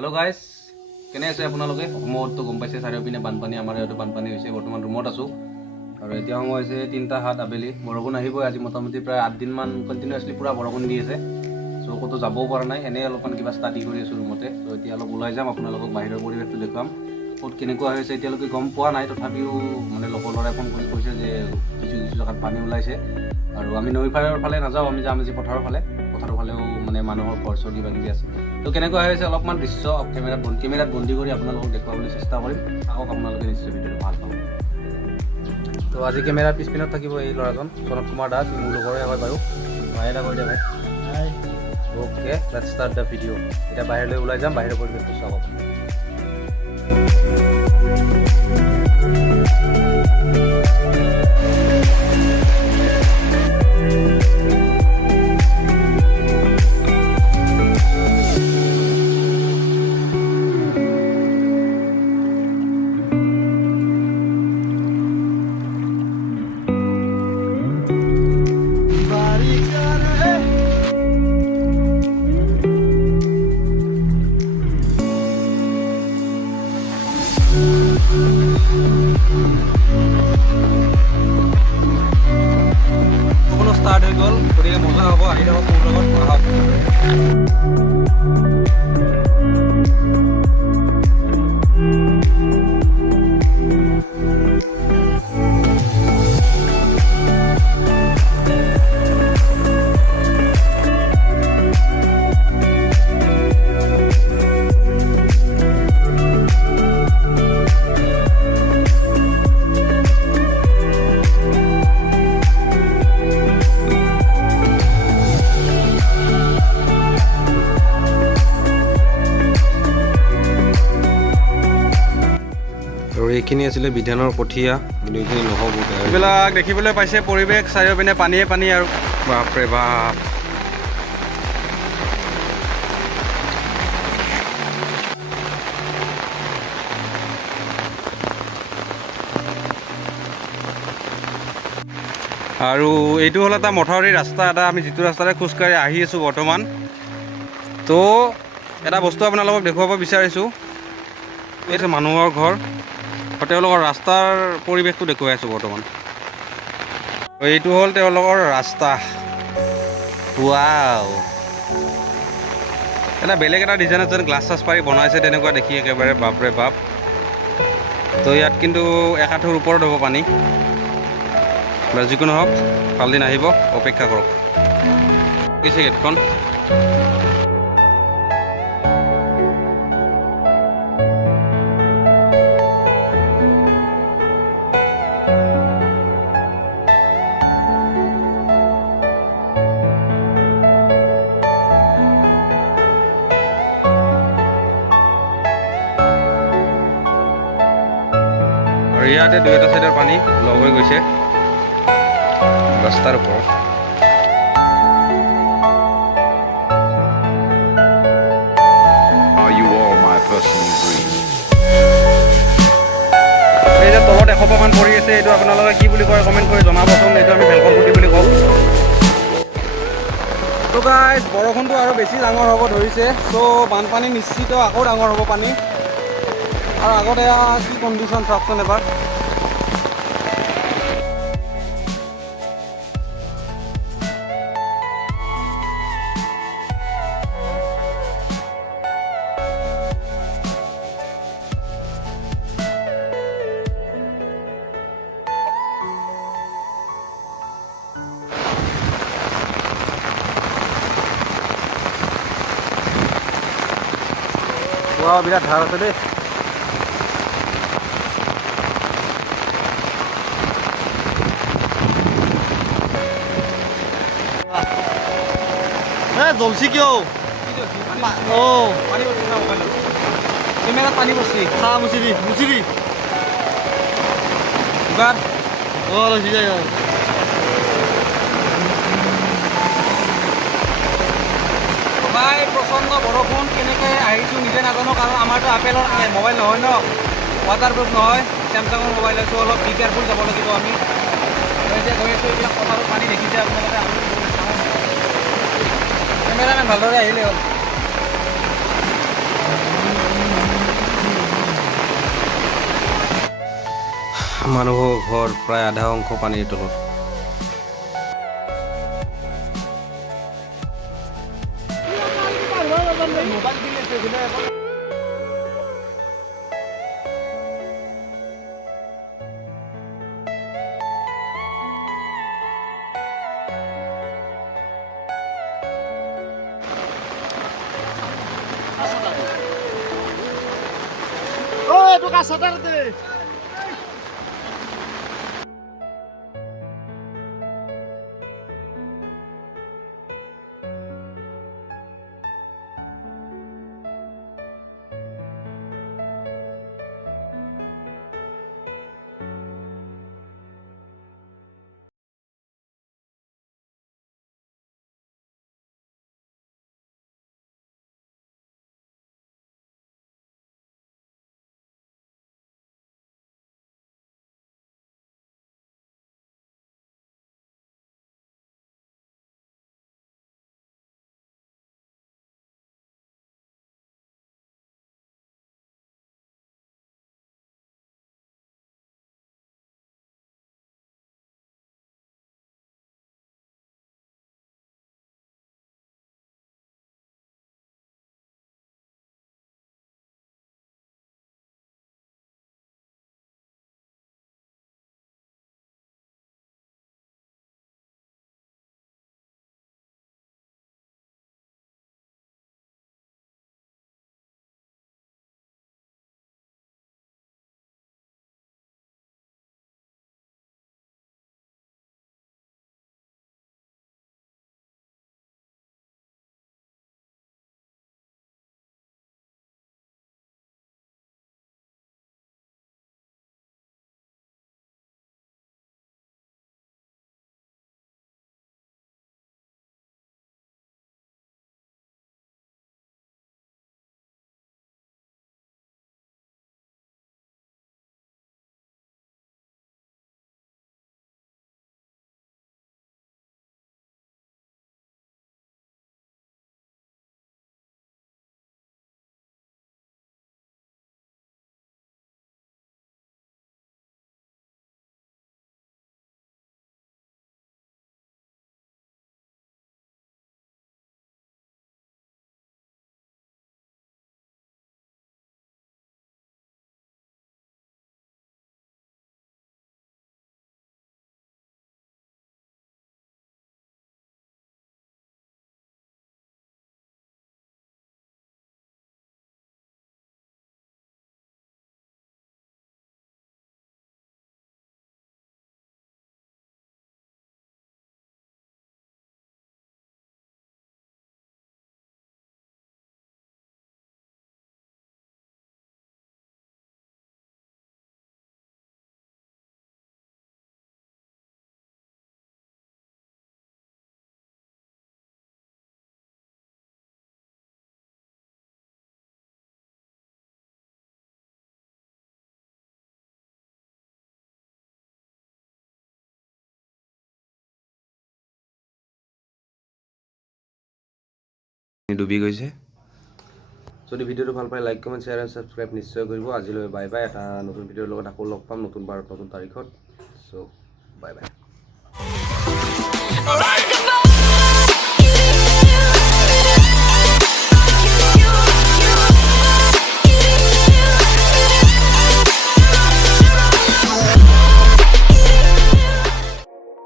Hello guys কেনে আছে আপোনালোকে অসমতো গম পাইছে চাৰিওপিনে বানপানী আমাৰ ইয়াতে বানপানী হৈছে বৰ্তমান ৰুমত আছো আৰু এতিয়া সময় হৈছে 3:07 আবেলি বৰষুণ আহিব আজি মোটামুটি প্ৰায় 8 দিন মান কন্টিনিউয়াসলি পুৰা বৰষুণ দি আছে সো কতো যাবও পৰা নাই এনে অলপমান কিবা ষ্টাডি কৰি আছো ৰুমতে সো এতিয়া অলপ ওলাই যাম আপোনালোকক বাহিৰৰ পৰিৱেশটো দেখুৱাম ক'ত কেনেকুৱা হৈছে এতিয়ালৈকে গম পোৱা নাই তথাপিও মানে লগৰ লৰাই ফোন কৰি কৈছে যে কিছু জেগাত পানী ওলাইছে আৰু আমি নৈৰ ফালে নাযাওঁ আমি যাম আজি পথাৰৰ ফালেও মানে মানুহৰ ঘৰ চৰ কিবা কিবি আছে তো কেনেকুৱা হৈছে অলপমান দৃশ্য কেমেৰাত বন্দী কৰি আপোনালোকক দেখুৱাবলৈ চেষ্টা কৰিম আহক আপোনালোকে নিশ্চয় ভিডিঅ'টো ভাল পাব তো আজি কেমেৰাৰ পিছপিনত থাকিব এই ল'ৰাজন সনত কুমাৰ দাস মোৰ লগৰে হয় বাৰু ভাই এটা কৈ দে ভাই hi okay let's start the video' এতিয়া বাহিৰলৈ ওলাই যাম বাহিৰৰ পৰিৱেশটো চাওক स्टार्ट हो गल गए मजा हम आई लग मोर এইখিনি আছিলে বিধানৰ কঠিয়া কিন্তু এইখিনি নহ'ব এইবিলাক দেখিবলৈ পাইছে পৰিৱেশ চাৰিওপিনে পানী আৰু বাপৰে বাপ আৰু এইটো হ'ল এটা মথাউৰি ৰাস্তা এটা আমি যিটো ৰাস্তাৰে খোজকাঢ়ি আহি আছোঁ বৰ্তমান তো এটা বস্তু আপোনালোকক দেখুৱাব বিচাৰিছোঁ এইটো মানুহৰ ঘৰ তেওঁলোকৰ ৰাস্তাৰ পৰিৱেশটো দেখুৱাই আছোঁ বৰ্তমান এইটো হ'ল তেওঁলোকৰ ৰাস্তা ৱাও এটা বেলেগ এটা ডিজাইনত যেন গ্লাছ চাছ পাৰি বনাইছে তেনেকুৱা দেখি একেবাৰে বাপৰে বাপ তো ইয়াত কিন্তু একাঠুৰ ওপৰত হ'ব পানী বা যিকোনো হওক ভাল দিন আহিব অপেক্ষা কৰক কিছু গেটখন আৰু ইয়াতে দুটা সাইডৰ পানী লগ হৈ গৈছে ৰাস্তাৰ ওপৰত Are you all my personal dream? এই যে তলত 100 মান পৰি আছে এইটো আপোনালোকে কি বুলি কয় কমেণ্ট কৰি জনাবচোন এইটো আমি ভেলকন গুটি বুলি কওঁ তো গাইজ বৰষুণটো আৰু বেছি ডাঙৰ হ'ব ধৰিছে তো বানপানী নিশ্চিত আকৌ ডাঙৰ হ'ব পানী আৰু আগতে কি কণ্ডিশ্যন চাওকচোন এবাৰ বিৰাট ধাৰ আছে দেই জলছি কিয় কেমেৰাত পানী পৰছি চা মুচিবি ৰখি যায় ভাই প্ৰচণ্ড বৰষুণ কেনেকৈ আহিছোঁ নিজে নাজানো কাৰণ আমাৰতো আপেলৰ মোবাইল নহয় ন ৱাটাৰপ্ৰুফ নহয় চেমচাঙৰ মোবাইল আছোঁ অলপ বি কেয়াৰফুল যাব লাগিব আমি এতিয়া গৈ আছোঁ এইবিলাক পথাৰত পানী দেখিছে আপোনালোকে কেমেৰামেন ভালদৰে আহিলে হ'ল মানুহৰ ঘৰ প্ৰায় আধা অংশ পানীৰ তলত। এইটো কাছতে ডুবি গৈছে। যদি ভিডিঅ'টো ভাল পায় like comment share and subscribe নিশ্চয় কৰিব। আজিলৈ বাই বাই। এটা নতুন ভিডিঅ'ৰ লগত আকৌ লগ পাম নতুন বাৰত নতুন তাৰিখত। চ' বাই বাই।